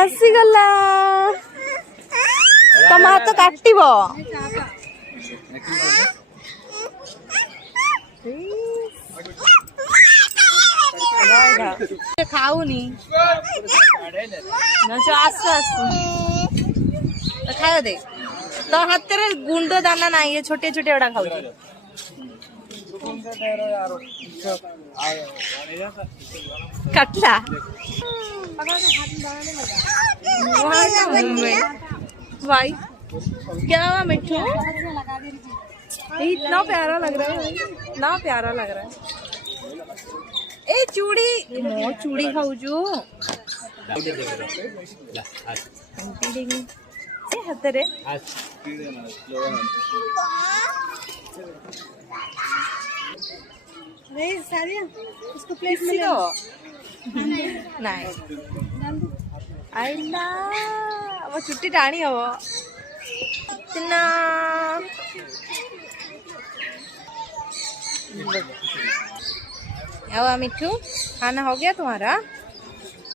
आसीगला तम हाथ काटिब खाऊनी आस खाए दे तो हाथ रे गुंड दाना ना ये छोटे छोटे बड़ा खाऊ कटला भाई क्या हुआ मिठू इतना प्यारा लग रहा है इतना प्यारा लग रहा है ए चूड़ी मो चूड़ी खाऊ जो हाथ रे इसको प्लेट में दो नहीं आइला वो छुट्टी टाणी हो इतना मिठू खाना हो गया तुम्हारा।